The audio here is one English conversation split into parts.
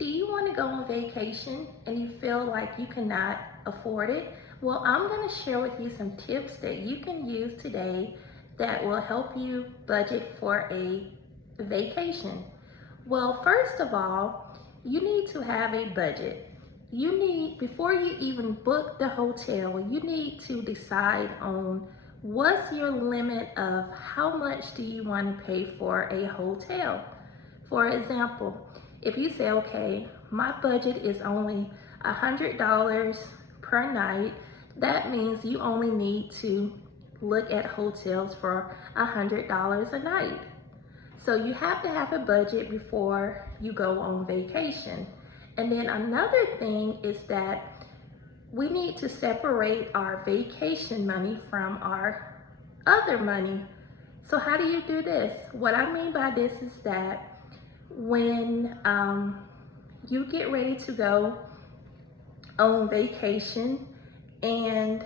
Do you want to go on vacation and you feel like you cannot afford it? Well, I'm going to share with you some tips that you can use today that will help you budget for a vacation. Well, first of all, you need to have a budget. Before you even book the hotel, you need to decide on what's your limit of how much do you want to pay for a hotel. For example, if you say, okay, my budget is only $100 per night, that means you only need to look at hotels for $100 a night. So you have to have a budget before you go on vacation. And then another thing is that we need to separate our vacation money from our other money. So how do you do this? What I mean by this is that when you get ready to go on vacation and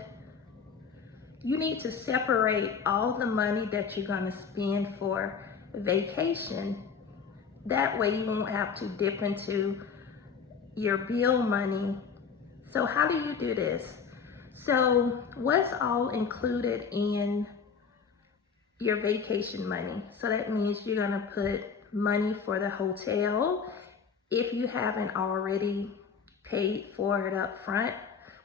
you need to separate all the money that you're going to spend for vacation. That way you won't have to dip into your bill money. So how do you do this? So what's all included in your vacation money? So that means you're going to put money for the hotel if you haven't already paid for it up front.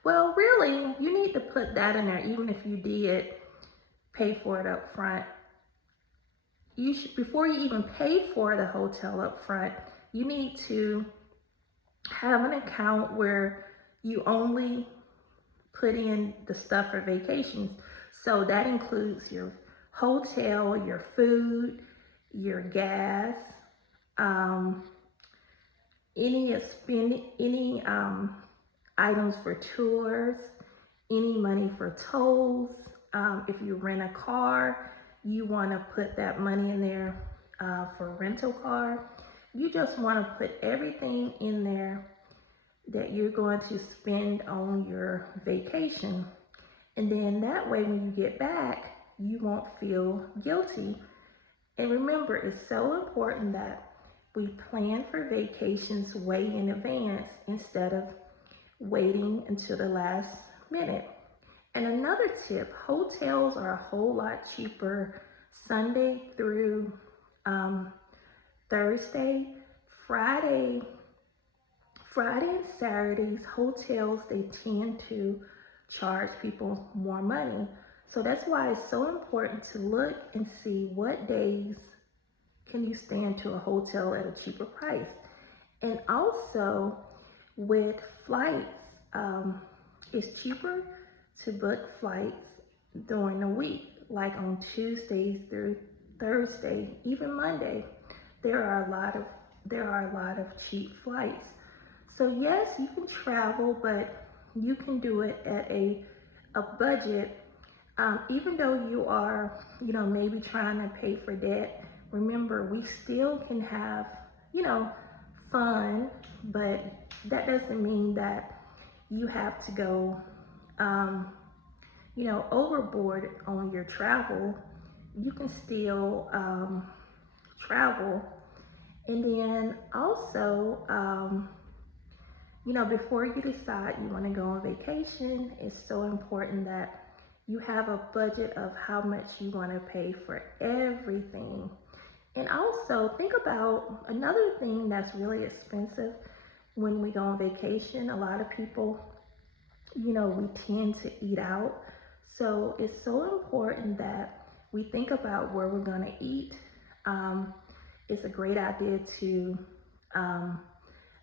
Well, really, you need to put that in there even if you did pay for it up front. Before you even pay for the hotel up front, you need to have an account where you only put in the stuff for vacations. So that includes your hotel, your food, your gas, any items for tours, any money for tolls. If you rent a car, you want to put that money in there for rental car. You just want to put everything in there that you're going to spend on your vacation. And then that way when you get back, you won't feel guilty. And remember, it's so important that we plan for vacations way in advance instead of waiting until the last minute. And another tip, hotels are a whole lot cheaper Sunday through Thursday. Friday and Saturdays, hotels, they tend to charge people more money. So that's why it's so important to look and see what days can you stay into a hotel at a cheaper price. And also with flights, it's cheaper to book flights during the week, like on Tuesdays through Thursday, even Monday. There are a lot of cheap flights. So yes, you can travel, but you can do it at a budget. Even though you are, maybe trying to pay for debt, remember we still can have, fun, but that doesn't mean that you have to go, overboard on your travel. You can still travel. And then also, before you decide you want to go on vacation, it's so important that you have a budget of how much you want to pay for everything. And also think about another thing that's really expensive when we go on vacation. A lot of people, we tend to eat out. So it's so important that we think about where we're going to eat. It's a great idea to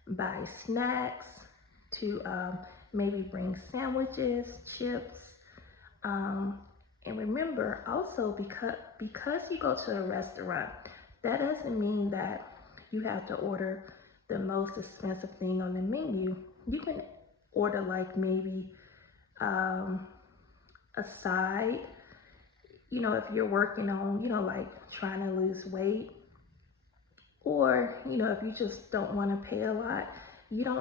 buy snacks, to maybe bring sandwiches, chips. And remember also, because you go to a restaurant, that doesn't mean that you have to order the most expensive thing on the menu. You can order like maybe a side, if you're working on, like trying to lose weight, or, if you just don't want to pay a lot, you don't